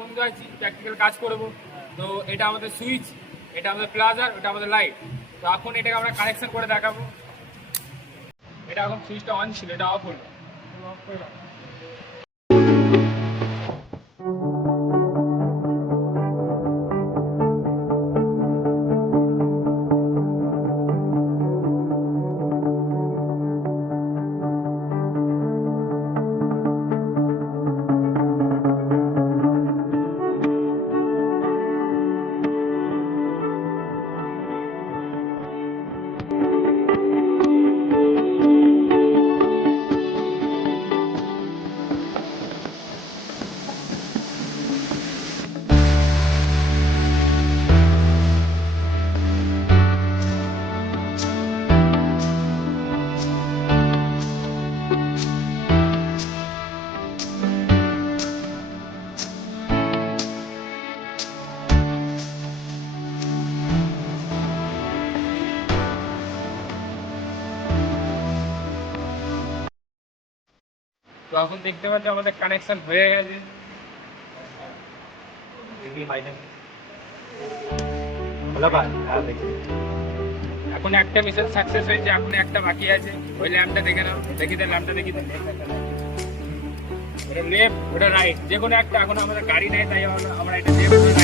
বন্ধু আছি, প্র্যাকটিক্যাল কাজ করবো। তো এটা আমাদের সুইচ, এটা আমাদের প্লাজার, ওটা আমাদের লাইট। তো এখন এটাকে আমরা কানেকশন করে দেখাবো। এটা এখন সুইচটা অন ছিল, এটা অফ হলো। অফ করে দাও। তো এখন দেখতে পাচ্ছি আমাদের কানেকশন হয়ে গেছে। এখন একটা মিশন সাকসেস হয়েছে, এখন একটা বাকি আছে। ওই ল্যাম্পটা দেখে নাও, দেখি দেন ল্যাম্পটা দেখি দেন। ওটা লেফট, ওটা রাইট, যে কোনো একটা। এখন আমাদের গাড়ি নেই, তাই আমরা এটা লেফট রাইট